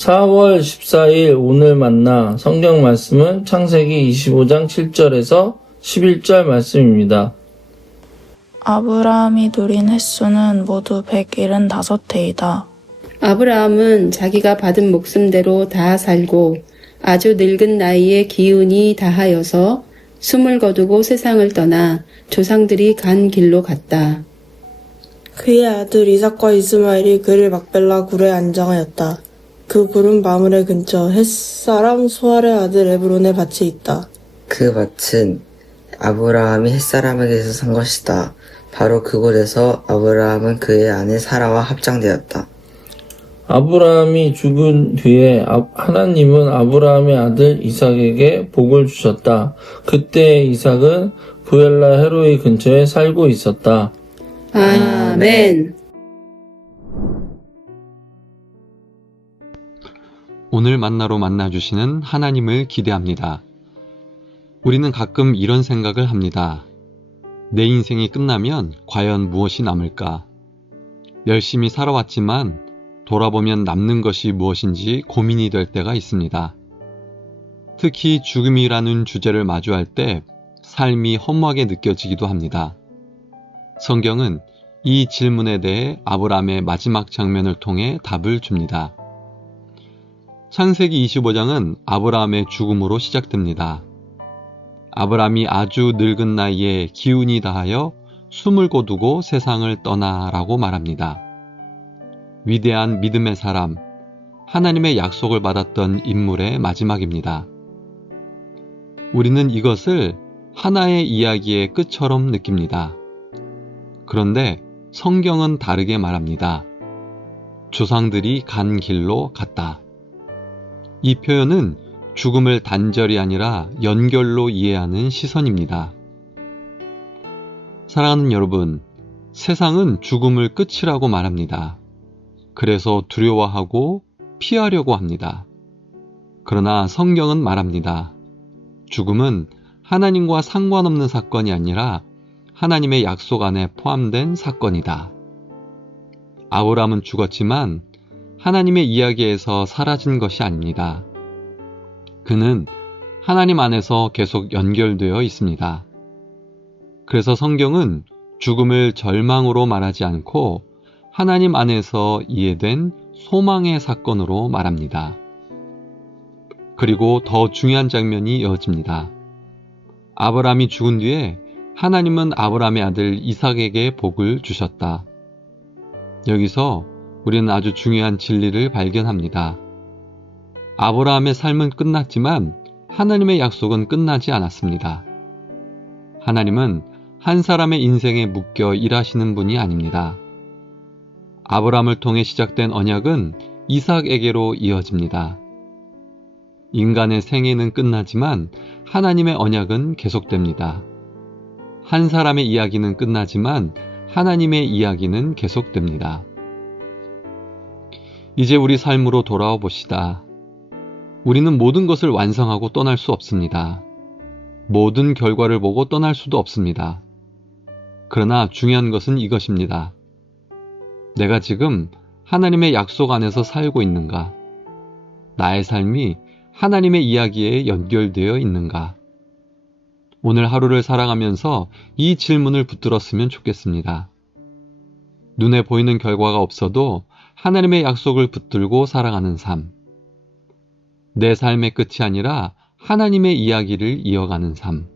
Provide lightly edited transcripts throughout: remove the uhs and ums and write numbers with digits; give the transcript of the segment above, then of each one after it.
4월 14일 오늘 만나 성경 말씀은 창세기 25장 7절에서 11절 말씀입니다. 아브라함이 누린 횟수는 모두 175해이다. 아브라함은 자기가 받은 목숨대로 다 살고 아주 늙은 나이에 기운이 다하여서 숨을 거두고 세상을 떠나 조상들이 간 길로 갔다. 그의 아들 이삭과 이스마엘이 그를 막벨라 굴에 안장하였다. 그 굴은 마므레 근처 햇사람 소알의 아들 에브론의 밭에 있다. 그 밭은 아브라함이 햇사람에게서 산 것이다. 바로 그곳에서 아브라함은 그의 아내 사라와 합장되었다. 아브라함이 죽은 뒤에 하나님은 아브라함의 아들 이삭에게 복을 주셨다. 그때 이삭은 부엘라 헤로이 근처에 살고 있었다. 아멘. 오늘 만나로 만나주시는 하나님을 기대합니다. 우리는 가끔 이런 생각을 합니다. 내 인생이 끝나면 과연 무엇이 남을까? 열심히 살아왔지만 돌아보면 남는 것이 무엇인지 고민이 될 때가 있습니다. 특히 죽음이라는 주제를 마주할 때 삶이 허무하게 느껴지기도 합니다. 성경은 이 질문에 대해 아브라함의 마지막 장면을 통해 답을 줍니다. 창세기 25장은 아브라함의 죽음으로 시작됩니다. 아브라함이 아주 늙은 나이에 기운이 다하여 숨을 거두고 세상을 떠나라고 말합니다. 위대한 믿음의 사람, 하나님의 약속을 받았던 인물의 마지막입니다. 우리는 이것을 하나의 이야기의 끝처럼 느낍니다. 그런데 성경은 다르게 말합니다. 조상들이 간 길로 갔다. 이 표현은 죽음을 단절이 아니라 연결로 이해하는 시선입니다. 사랑하는 여러분, 세상은 죽음을 끝이라고 말합니다. 그래서 두려워하고 피하려고 합니다. 그러나 성경은 말합니다. 죽음은 하나님과 상관없는 사건이 아니라 하나님의 약속 안에 포함된 사건이다. 아브라함은 죽었지만 하나님의 이야기에서 사라진 것이 아닙니다. 그는 하나님 안에서 계속 연결되어 있습니다. 그래서 성경은 죽음을 절망으로 말하지 않고 하나님 안에서 이해된 소망의 사건으로 말합니다. 그리고 더 중요한 장면이 이어집니다. 아브라함이 죽은 뒤에 하나님은 아브라함의 아들 이삭에게 복을 주셨다. 여기서 우리는 아주 중요한 진리를 발견합니다. 아브라함의 삶은 끝났지만 하나님의 약속은 끝나지 않았습니다. 하나님은 한 사람의 인생에 묶여 일하시는 분이 아닙니다. 아브라함을 통해 시작된 언약은 이삭에게로 이어집니다. 인간의 생애는 끝나지만 하나님의 언약은 계속됩니다. 한 사람의 이야기는 끝나지만 하나님의 이야기는 계속됩니다. 이제 우리 삶으로 돌아와 봅시다. 우리는 모든 것을 완성하고 떠날 수 없습니다. 모든 결과를 보고 떠날 수도 없습니다. 그러나 중요한 것은 이것입니다. 내가 지금 하나님의 약속 안에서 살고 있는가? 나의 삶이 하나님의 이야기에 연결되어 있는가? 오늘 하루를 살아가면서 이 질문을 붙들었으면 좋겠습니다. 눈에 보이는 결과가 없어도 하나님의 약속을 붙들고 살아가는 삶. 내 삶의 끝이 아니라 하나님의 이야기를 이어가는 삶.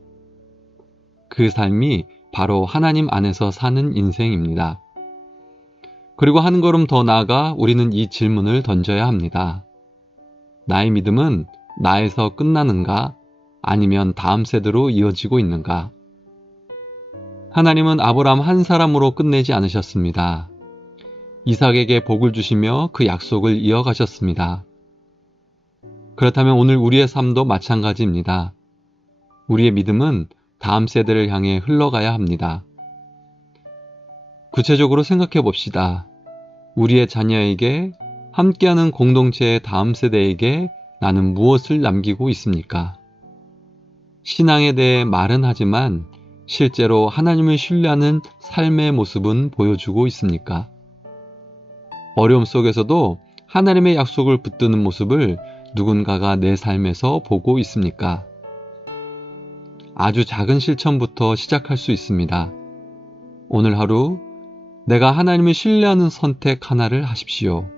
그 삶이 바로 하나님 안에서 사는 인생입니다. 그리고 한 걸음 더 나아가 우리는 이 질문을 던져야 합니다. 나의 믿음은 나에서 끝나는가? 아니면 다음 세대로 이어지고 있는가? 하나님은 아브라함 한 사람으로 끝내지 않으셨습니다. 이삭에게 복을 주시며 그 약속을 이어가셨습니다. 그렇다면 오늘 우리의 삶도 마찬가지입니다. 우리의 믿음은 다음 세대를 향해 흘러가야 합니다. 구체적으로 생각해 봅시다. 우리의 자녀에게, 함께하는 공동체의 다음 세대에게 나는 무엇을 남기고 있습니까? 신앙에 대해 말은 하지만 실제로 하나님을 신뢰하는 삶의 모습은 보여주고 있습니까? 어려움 속에서도 하나님의 약속을 붙드는 모습을 누군가가 내 삶에서 보고 있습니까? 아주 작은 실천부터 시작할 수 있습니다. 오늘 하루 내가 하나님을 신뢰하는 선택 하나를 하십시오.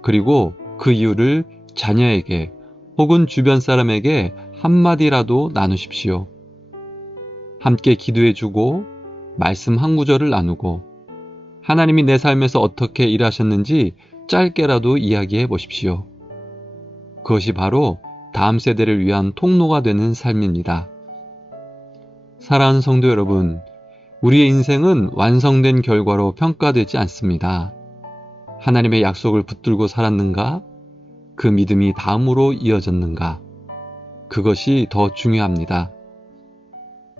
그리고 그 이유를 자녀에게 혹은 주변 사람에게 한마디라도 나누십시오. 함께 기도해주고 말씀 한 구절을 나누고 하나님이 내 삶에서 어떻게 일하셨는지 짧게라도 이야기해 보십시오. 그것이 바로 다음 세대를 위한 통로가 되는 삶입니다. 사랑하는 성도 여러분, 우리의 인생은 완성된 결과로 평가되지 않습니다. 하나님의 약속을 붙들고 살았는가? 그 믿음이 다음으로 이어졌는가? 그것이 더 중요합니다.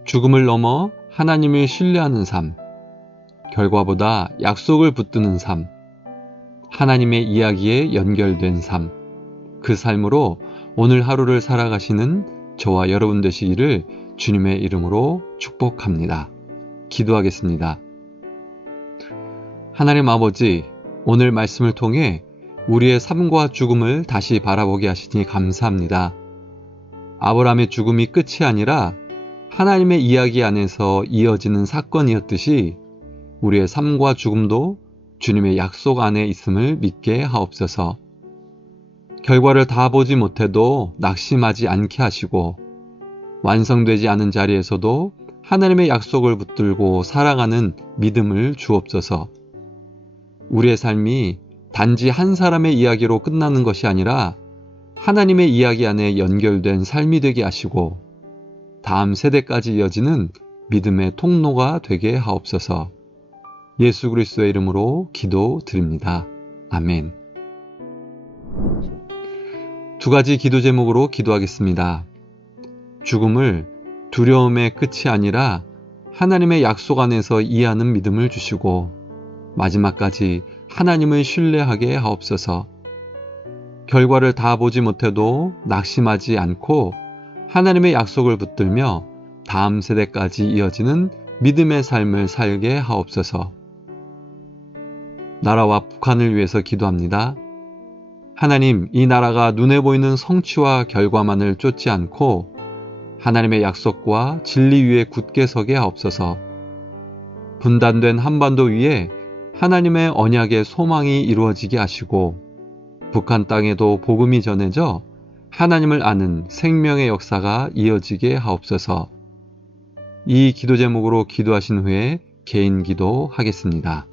죽음을 넘어 하나님을 신뢰하는 삶, 결과보다 약속을 붙드는 삶, 하나님의 이야기에 연결된 삶, 그 삶으로 오늘 하루를 살아가시는 저와 여러분 되시기를 주님의 이름으로 축복합니다. 기도하겠습니다. 하나님 아버지, 오늘 말씀을 통해 우리의 삶과 죽음을 다시 바라보게 하시니 감사합니다. 아브라함의 죽음이 끝이 아니라 하나님의 이야기 안에서 이어지는 사건이었듯이 우리의 삶과 죽음도 주님의 약속 안에 있음을 믿게 하옵소서. 결과를 다 보지 못해도 낙심하지 않게 하시고 완성되지 않은 자리에서도 하나님의 약속을 붙들고 살아가는 믿음을 주옵소서. 우리의 삶이 단지 한 사람의 이야기로 끝나는 것이 아니라 하나님의 이야기 안에 연결된 삶이 되게 하시고 다음 세대까지 이어지는 믿음의 통로가 되게 하옵소서. 예수 그리스도의 이름으로 기도드립니다. 아멘. 두 가지 기도 제목으로 기도하겠습니다. 죽음을 두려움의 끝이 아니라 하나님의 약속 안에서 이해하는 믿음을 주시고 마지막까지 하나님을 신뢰하게 하옵소서. 결과를 다 보지 못해도 낙심하지 않고 하나님의 약속을 붙들며 다음 세대까지 이어지는 믿음의 삶을 살게 하옵소서. 나라와 북한을 위해서 기도합니다. 하나님, 이 나라가 눈에 보이는 성취와 결과만을 쫓지 않고 하나님의 약속과 진리 위에 굳게 서게 하옵소서. 분단된 한반도 위에 하나님의 언약의 소망이 이루어지게 하시고 북한 땅에도 복음이 전해져 하나님을 아는 생명의 역사가 이어지게 하옵소서. 이 기도 제목으로 기도하신 후에 개인 기도하겠습니다.